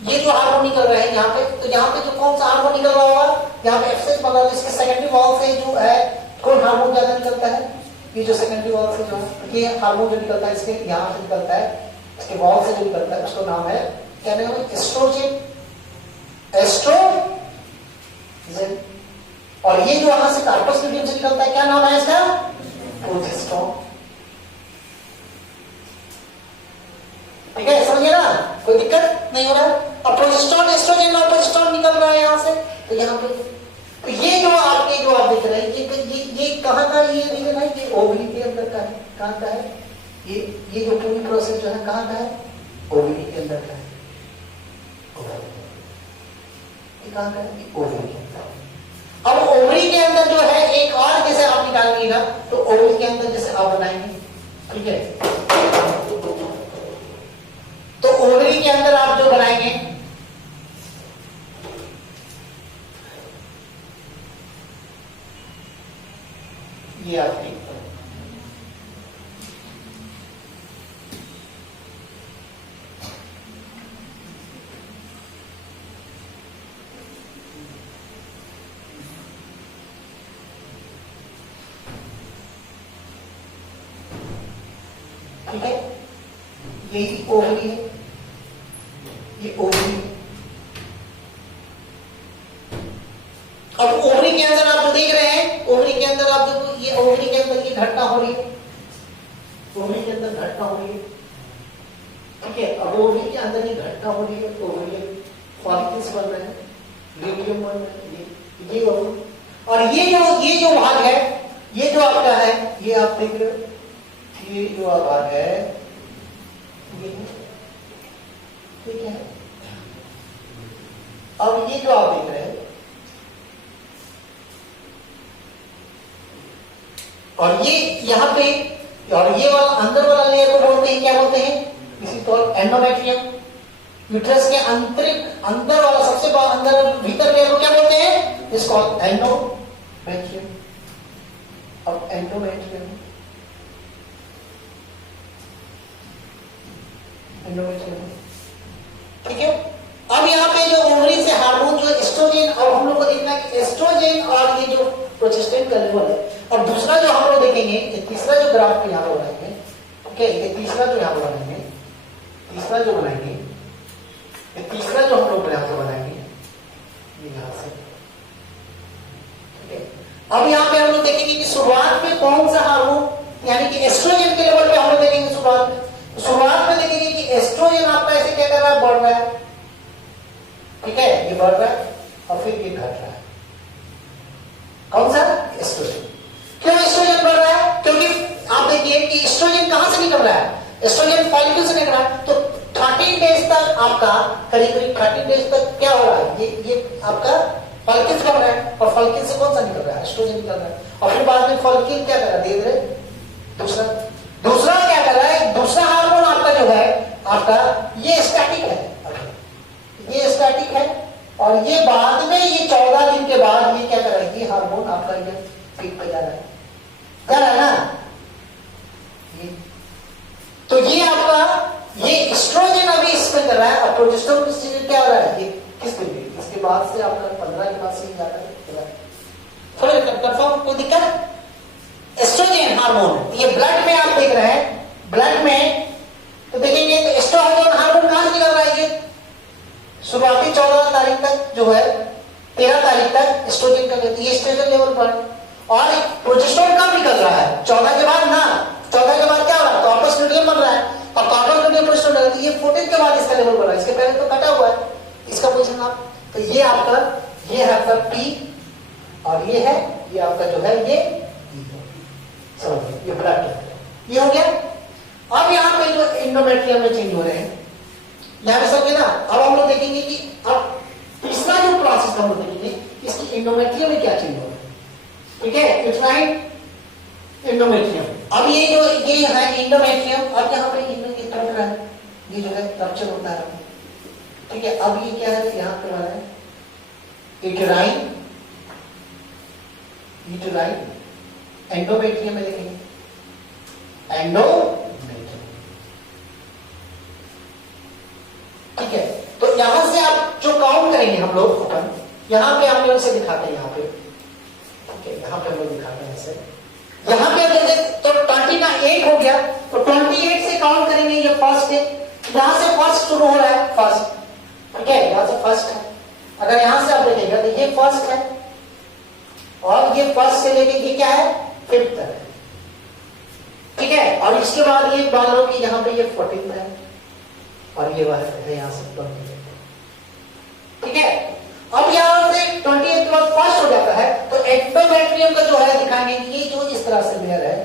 ये जो हार्मोन निकल रहे हैं यहाँ पे, तो यहाँ पे जो कौन सा हार्मोन निकल रहा होगा, यहाँ पे FSH बना रहा है, इसके सेकेंडरी वॉल से जो है कौन हार्मोन ज्यादा निकलता है, ये जो सेकेंडरी वॉल से जो है ये हार्मोन जो निकलता है, इसके यहाँ से निकलता है, इसके वॉल से जो निकलता है, उसका नाम है क्या नाम है, एस्ट्रोजन, एस्ट्रोजन। और ये जो वहां से कार्पस ल्यूटियम से निकलता है, क्या नाम है इसका, प्रोजेस्टेरोन। ठीक है, समझिए ना, कोई दिक्कत नहीं हो रहा है। अब यहाँ पे तो ये जो आपके जो आप देख रहे हैं ये कहाँ का ये रीजन है, ये ओवरी के अंदर का है। कहाँ का है ये जो पूरी प्रोसेस जो है कहाँ का है, ओवरी के अंदर का है। ये कहाँ का है, ओवरी के अंदर। अब ओवरी के अंदर जो है एक और जैसे आप निकालिएगा तो ओवरी के अंदर जैसे आप बनाएंगे, ठीक है, तो ओवरी के अंदर आप जो बनाएंगे ये आपकी ठीक है, यही ओवरी है, ये ओवरी है। अब ओवरी के अंदर आप जो देख रहे हैं, ओवरी के अंदर आप जो ये ओवरी के अंदर ये घटना हो रही है, ओवरी के अंदर घटना हो रही है, ठीक है। अब ओवरी के अंदर ये घटना हो रही है, ओवरी फॉलिकल्स बन रहे हैं, ल्यूटियम बन रहे हैं, ये ओवरी। और ये जो भाग है, ये जो आपका है, ये आप देख रहे हो, ये जो भाग है ये ठीक है। अब ये जो आप देख रहे हैं और ये यहाँ पे और ये वाला अंदर वाला लेयर को बोलते हैं, क्या बोलते हैं, इसी तौर एंडोमेट्रियम। यूट्रस के अंदर वाला सबसे अंदर भीतर लेयर को क्या बोलते हैं, इसको एंडोमेट्रियम। अब एंडोमेट्रियम ठीक है। अब यहाँ पे जो ओवरी से हार्मोन जो एस्ट्रोजन, और हम लोग को देखना है कि एस्ट्रोजन और ये जो प्रोजेस्टेरोन का लेवल है। और दूसरा जो हम लोग देखेंगे, ये तीसरा जो ग्राफ यहाँ पर बनाएंगे, ओके, ये तीसरा जो यहाँ पर बनाएंगे, तीसरा जो बनाएंगे, ये तीसरा जो हम लोग यहाँ से बनाएंगे, ये यहाँ से, ठीक है। अब यहाँ पे हम लोग देखेंगे कि शुरुआत में कौन सा हार्मोन, यानी कि एस्ट्रोजन के लेवल पे हम लोग देखेंगे शुरुआत में देखेंगे कि एस्ट्रोजन आपका ऐसे क्या कर रहा है, बढ़ रहा है, ठीक है, ये बढ़ रहा है और फिर ये घट रहा है। कौन सा, एस्ट्रोजन। क्यों एस्ट्रोजन बढ़ रहा है, क्योंकि आप देखिए कि एस्ट्रोजन कहां से निकल रहा है, एस्ट्रोजन फॉलिकल से निकल रहा है। तो 13 डेज तक आपका करीब 13 डेज तक क्या हो रहा है, ये आपका फॉलिकल बन रहा है, और फॉलिकल से कौन सा निकल रहा है, एस्ट्रोजन निकल रहा है। और फिर बाद में फॉलिकल क्या कर रहा है, धीरे धीरे दूसरा क्या कर रहा है, दूसरा हार्मोन आपका जो है आपका ये स्टैटिक है, ये स्टैटिक है। और ये बाद में ये 14 दिन के बाद ये क्या कर रहा है, ये हार्मोन आपका ये पीक पे जा रहा है ना ये। तो ये आपका ये एस्ट्रोजन अभी इसमें कर रहा है, और प्रोजेस्टेरोन क्या हो रहा है, ये किसके लिए, इसके बाद से आपका 15 के बाद से जा रहा है। थोड़ा कंफर्म, कोई दिक्कत। एस्ट्रोजन हार्मोन ये ब्लड में आप देख रहे हैं, ब्लड में तो देखेंगे तो एस्ट्रोजन हार्मोन कहां से निकल रहा है, ये शुरुआती 14 तारीख तक जो है, 13 तारीख तक एस्ट्रोजन का ये एस्ट्रोजन लेवल पर। और प्रोजेस्टेरोन कब निकल रहा है, 14 के बाद ना, 14 के बाद क्या हो रहा है, कॉर्पस ल्यूटियम बन रहा है, और कॉर्पस ल्यूटियम प्रोजेस्टेरोन है, ये 14 के बाद इसका लेवल बढ़ रहा है, इसके पहले तो कटा हुआ है इसका पोजीशन आप। तो ये आपका ये है आपका पी, और ये है ये आपका जो है ये ब्लड, ये हो गया। अब यहाँ पे जो एंडोमेट्रियम में चेंज हो रहे हैं, यहाँ पे समझे ना। अब हम लोग देखेंगे कि अब तीसरा जो प्रोसेस हम लोग देखेंगे, इसकी एंडोमेट्रियम में क्या चेंज हो रहा है, ठीक है, यूट्राइन एंडोमेट्रियम। अब ये जो ये है एंडोमेट्रियम, अब यहाँ पे ये टूट रहा है, ये जो है रप्चर होता है, ठीक है। अब ये क्या है, यहाँ पे वाला है यूट्राइन, यूट्राइन एंडोमेट्रियम में देखेंगे, एंडोमेट्रियम, ठीक है। तो यहां से आप जो काउंट करेंगे हम लोग ओपन, यहां पे हम लोग से दिखाते हैं, यहाँ पे ठीक है, यहाँ पे हम लोग दिखाते हैं ऐसे, यहाँ पे अगर तो 20 का 8 हो गया, तो 28 से काउंट करेंगे, ये फर्स्ट है, यहां से फर्स्ट शुरू हो रहा है, फर्स्ट, ठीक है, यहां से फर्स्ट है। अगर यहां से आप देखेंगे तो ये फर्स्ट है, और ये फर्स्ट से लेके ये क्या है, 5th है, ठीक है। और इसके बाद ये मान लो कि यहाँ पे ये 14th है, और ये वाला है यहाँ से 20th, ठीक है। अब यहाँ से 28 के बाद फर्स्ट हो जाता है, तो एंडोमेट्रियम का जो है दिखाएंगे कि ये जो इस तरह से लेयर है,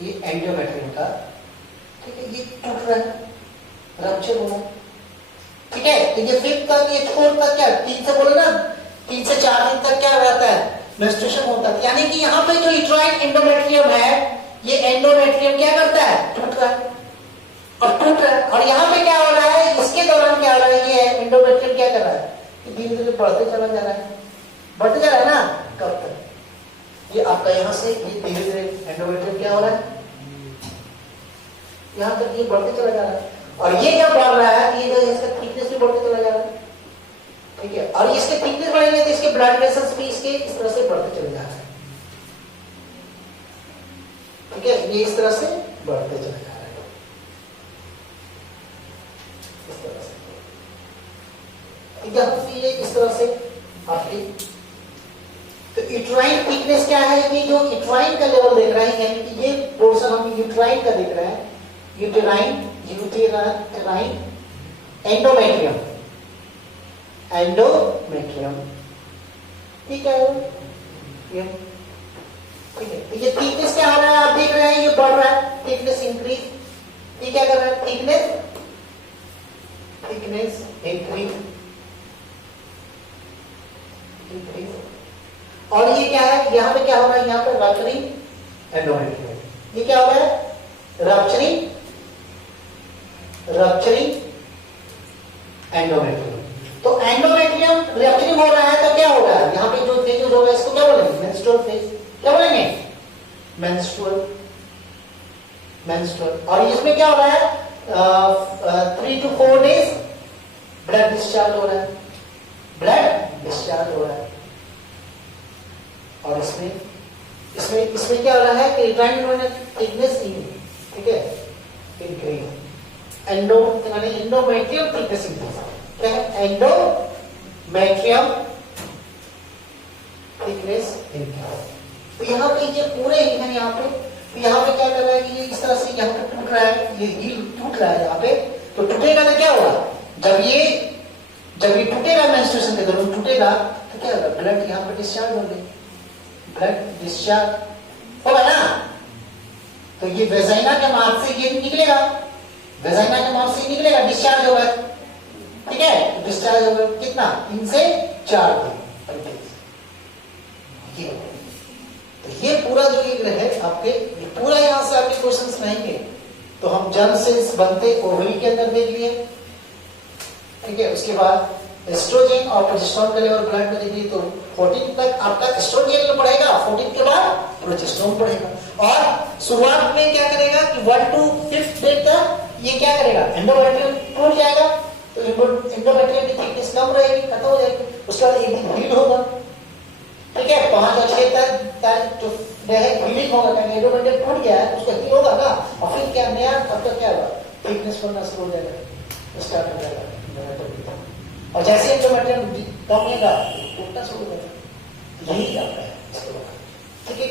ये एंडोमेट्रियम का, ठीक है, ये टूट रहा है, रप्चर हो रहा है, ठीक है। तो ये 5th तक, ये 4th तक क्या 3 से बोले ना, 3 से 4 दिन तक क्या रहता है, मेंस्ट्रुएशन होता है। यानी कि यहाँ पे जो यूट्राइन एंडोमेट्रियम है, ये एंडोमेट्रियम क्या करता है, टूट रहा है और टूट रहा है। और यहाँ पे क्या हो रहा है, इसके दौरान क्या हो रहा है, ये एंडोमेट्रियम क्या कर रहा है, धीरे धीरे बढ़ते चला जा रहा है, बढ़ते जा रहा है ना। कब तक, ये आपका यहाँ से ये धीरे धीरे एंडोमेट्रियम क्या हो रहा है, यहाँ तक ये बढ़ते चला जा रहा है। और ये जब बढ़ रहा है, ये जो इसका थिकनेस भी बढ़ते चला जा रहा है, ठीक है। और इसके थिकनेस बढ़ेंगे तो इसके ब्लड वेसल्स भी इसके इस तरह से बढ़ते चले जा रहे हैं, ठीक है। ये इस तरह से बढ़ते चले जा रहे हैं, इस तरह से, ये इस तरह से आपकी। तो यूट्राइन थिकनेस क्या है, ये जो यूट्राइन का लेवल देख रहे हैं, यानी कि ये पोर्शन हम यूट्राइन का देख रहे हैं, यूटेराइन एंडोमेट्रियम, एंडोमेट्रियम, ठीक है, ये ठीक है। तो ये थिकनेस क्या आ रहा है, आप देख रहे हैं, ये बढ़ रहा है, थिकनेस इंक्रीज, ये क्या कर रहा है, थिकनेस इंक्रीज, और ये क्या है, यहाँ पे क्या हो रहा है, यहाँ पे रप्चरिंग एंडोमेट्रियम, ये क्या हो रहा है, रप्चरिंग एंडोमेट्रियम। तो एंडोमेट्रियम रप्चरिंग हो रहा है तो क्या हो रहा है, यहाँ पे जो फेज हो रहा है इसको क्या बोलेंगे, मेंस्ट्रुअल फेज, क्या बोलेंगे, मेंस्ट्रुअल। और इसमें क्या हो रहा है, 3 to 4 days ब्लड डिस्चार्ज हो रहा है, ब्लड डिस्चार्ज हो रहा है। और इसमें क्या हो रहा है कि यूट्राइन थिकनेस, ठीक है, इंक्रीज, एंडोमेट्रियम थिकनेस इंक्रीज, क्या है, एंडोमेट्रियम थिकनेस इंक्रीज। तो यहाँ पे ये पूरे ही है, यहाँ पे, तो यहाँ पे क्या कर रहा है कि ये इस तरह से यहाँ पे टूट रहा है, ये हील टूट रहा है यहाँ पे। तो टूटेगा तो क्या होगा, जब ये टूटेगा मेंस्ट्रुएशन के दौरान टूटेगा, तो क्या होगा, ब्लड यहाँ पे डिस्चार्ज होगी, ब्लड डिस्चार्ज होगा ना। तो ये वेजाइना के मार्ग से ये निकलेगा, वेजाइना के मार्ग से निकलेगा, डिस्चार्ज होगा, ठीक है। डिस्चार्ज होगा कितना, 3 से 4 दिन। ये पूरा जो ये है आपके, पूरा यहाँ से आपके क्वेश्चंस रहेंगे। तो हम जर्म सेल्स बनते ओवरी के अंदर देख लिए, ठीक है। उसके बाद एस्ट्रोजन और प्रोजेस्टेरोन का लेवल ब्लड में देख लिए। तो 14 तक आपका एस्ट्रोजन पढ़ेगा, 14 के बाद प्रोजेस्टेरोन पढ़ेगा। और शुरुआत में क्या करेगा कि 1 to 5th डे तक ये क्या करेगा, एंडोमेट्रियम टूट जाएगा, तो एंडोमेट्रियम की थिकनेस कम रहेगी, खत्म हो जाएगी। उसके बाद एक दिन हील होगा, ठीक है, 5 और 6 तक जो हीलिंग होगा, क्योंकि एंडोमेट्रियम टूट गया है, उसका हील होगा ना। और फिर क्या नया, अब तक क्या होगा, थिकनेस बनना शुरू हो जाएगा, स्टार्ट हो जाएगा। और जैसे एंडोमेट्रियम कम होगा, टूटना शुरू हो जाएगा। यही आता है, ठीक है।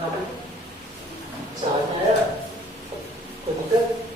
समझ में आया? कोई दिक्कत?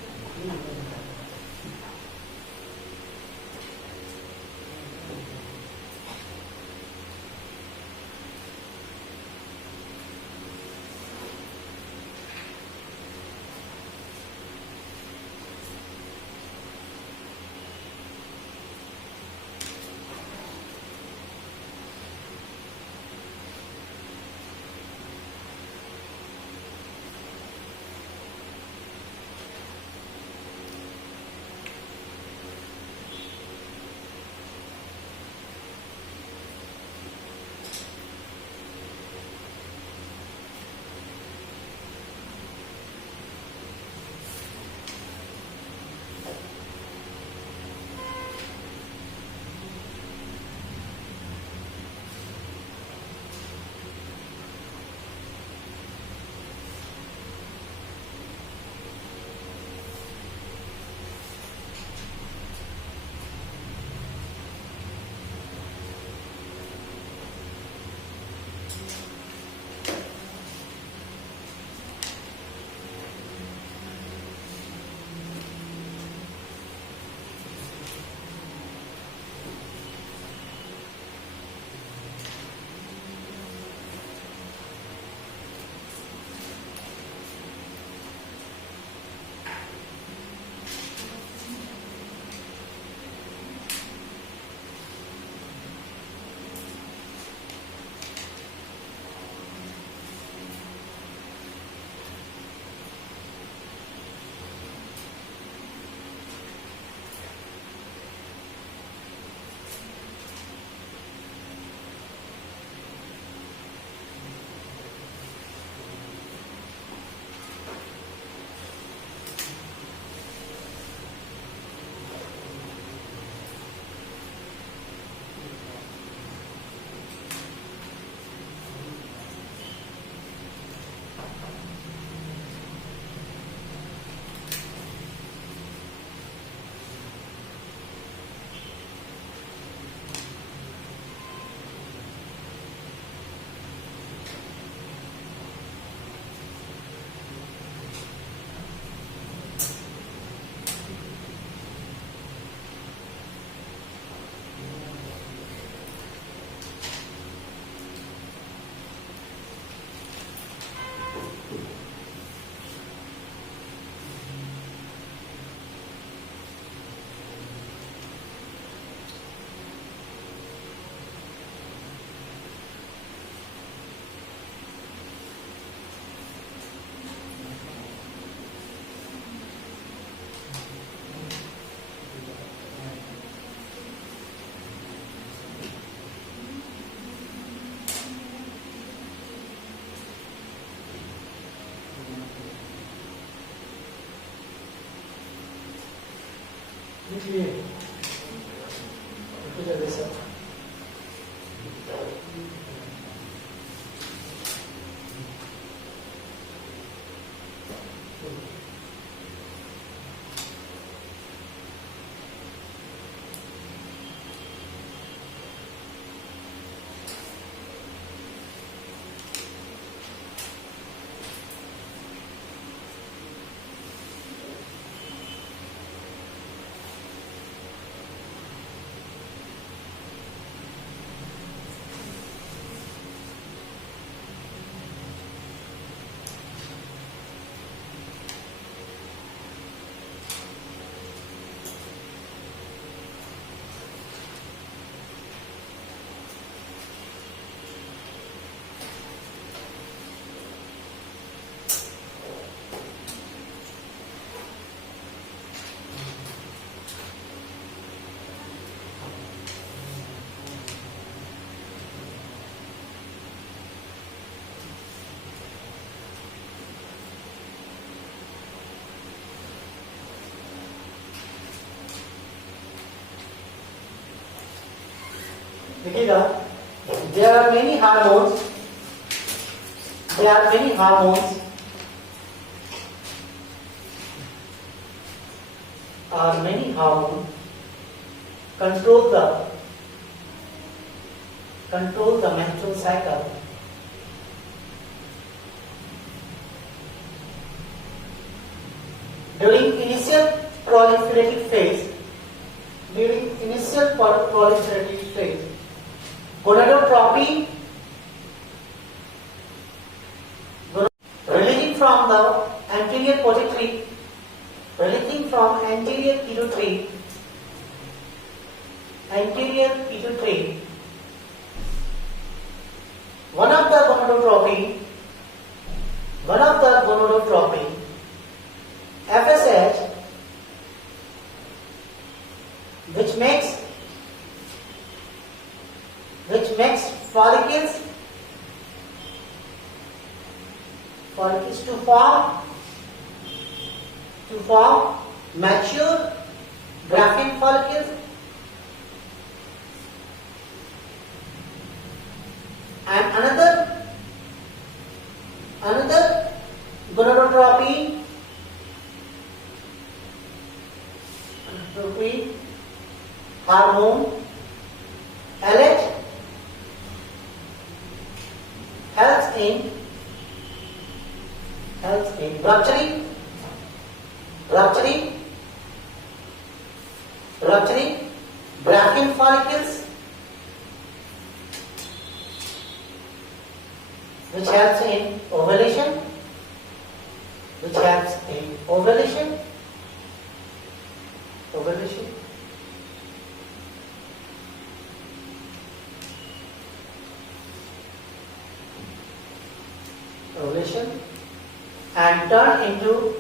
देखिए जैसा देखिएगा, there are many hormones, there are many hormones or many hormones control the menstrual cycle during initial proliferative phase, gonadotropy releasing from the anterior pituitary, one of the gonadotropy, FSH, which makes follicles to form mature graphene follicles, and another gonadotropy hormone LH helps in rupturing graphene follicles, which helps in ovulation, and turn into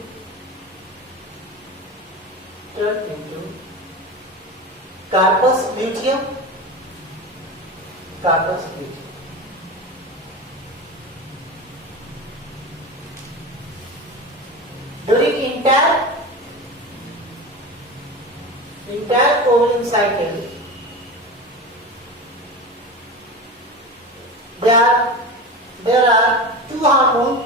carpus luteum. During entire ovulation cycle, there are two hormones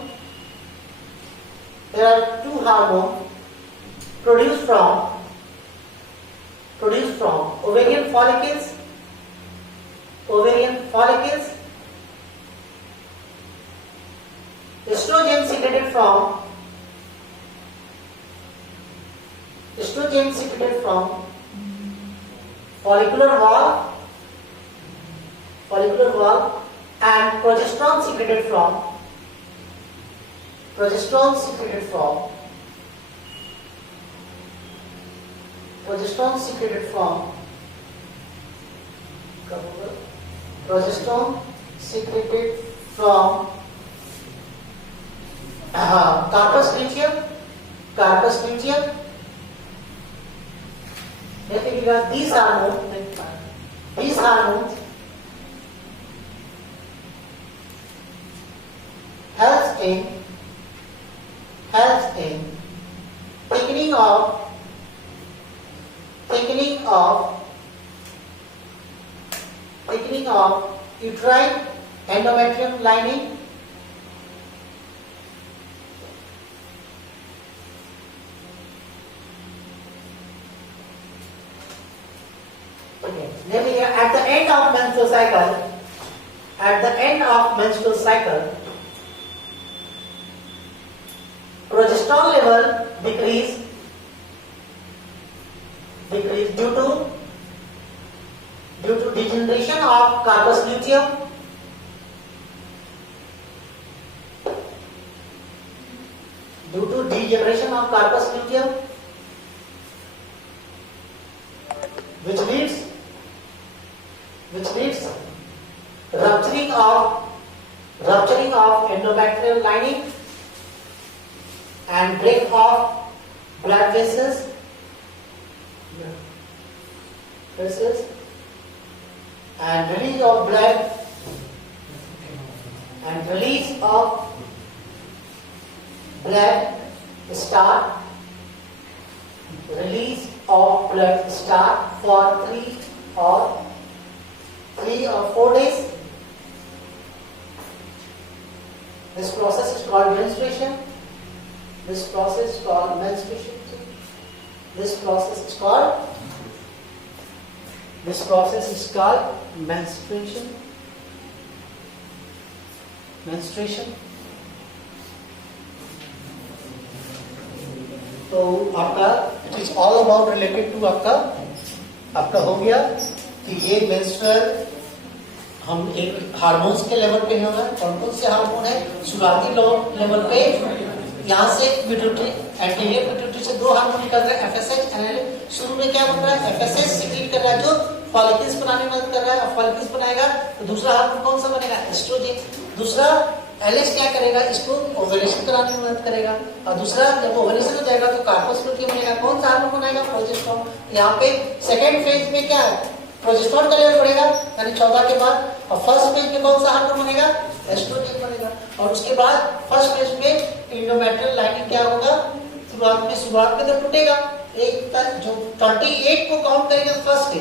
produced from ovarian follicles, estrogen secreted from follicular wall, and progesterone secreted from carpus luteum. These hormones helps in thickening of uterine endometrium lining, Namely, at the end of menstrual cycle, progesterone level decrease due to degeneration of carpus luteum, which leads rupturing of endometrial lining and break of blood vessels and release of blood start for 3 or 4 days. This process is called menstruation. This process is called menstruation. तो आपका it is all about related to आपका हो गया कि ये मेंस्ट्रुअल हम एक हार्मोन्स के लेवल पे होगा। कौन कौन से हार्मोन है? शुरुआती लेवल पे यहाँ से पिट्यूटरी, एंटीरियर पिट्यूटरी से 2 हार्मोन निकल रहा है, एफएसएच एंड शुरू में क्या बन रहा है? एफएसएच सीक्रेट कर रहा है जो फॉलिकल्स बनाने में मदद कर रहा है। और फॉलिकल्स बनाएगा तो दूसरा हार्मोन कौन सा बनेगा? एस्ट्रोजन। दूसरा एलएच क्या करेगा? इसको ओवुलेशन कराने में मदद करेगा। और दूसरा जब ओवुलेशन हो जाएगा तो कार्पस लुटियम बनेगा। कौन सा हार्मोन बनाएगा? प्रोजेस्टेरोन। यहाँ पे सेकेंड फेज में क्या है? प्रोजेस्टेरोन का लेवल बढ़ेगा यानी 14 के बाद। और फर्स्ट फेज में कौन सा हार्मोन बनेगा? एस्ट्रोजन बनेगा। और उसके बाद फर्स्ट फेज में इंडोमेट्रियल लाइनिंग क्या होगा? शुरुआत में तो टूटेगा। एक जो 38 को काउंट करेंगे फर्स्ट डे,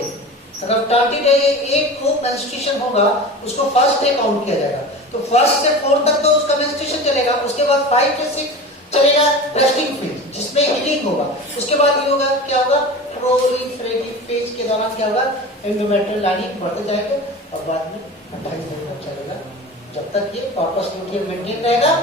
अगर 38 को मेंस्ट्रुएशन होगा उसको फर्स्ट डे काउंट किया जाएगा। तो फर्स्ट से 4 तक तो उसका मेंस्ट्रुएशन चलेगा। उसके बाद 5 से 6 चलेगा रेस्टिंग फेज जिसमें हीलिंग होगा। उसके बाद ये होगा क्या होगा? प्रोलिफरेटिव फेज के दौरान क्या होगा? एंडोमेट्रियल लाइनिंग बढ़ते जाएगा और बाद में 28 दिन तक चलेगा जब तक ये कॉर्पस लुटियम मेंटेन रहेगा।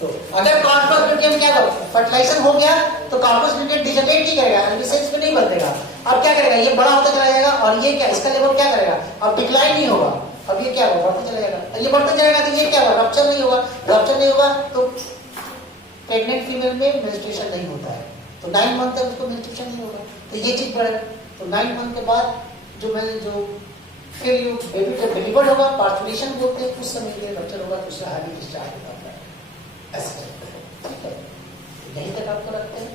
तो अगर कॉर्पस लुटियम क्या होगा? फर्टिलाइजेशन हो गया तो कॉर्पस लुटियम डिजनरेट नहीं करेगा, एल्बिसेंस में नहीं बदलेगा। अब क्या करेगा? ये बड़ा होता चला जाएगा और ये क्या इसका लेवल क्या करेगा? अब डिक्लाइन नहीं होगा। अब ये क्या होगा? बढ़ते चला जाएगा। ये बढ़ते जाएगा तो ये क्या होगा? रप्चर नहीं होगा। रप्चर नहीं होगा तो प्रेग्नेंट फीमेल में मेंस्ट्रुएशन नहीं होता है। तो 9 मंथ तक उसको मेंस्ट्रुएशन नहीं होगा। तो ये चीज बढ़ेगा। तो 9 मंथ के बाद जो फिर ये बेबी जब डिलीवर्ड होगा, पार्टुलेशन बोलते हैं, उस समय ये रप्चर होगा तो उससे हार्ट डिस्चार्ज होता है। ऐसा ठीक है, यहीं तक आपको रखते हैं।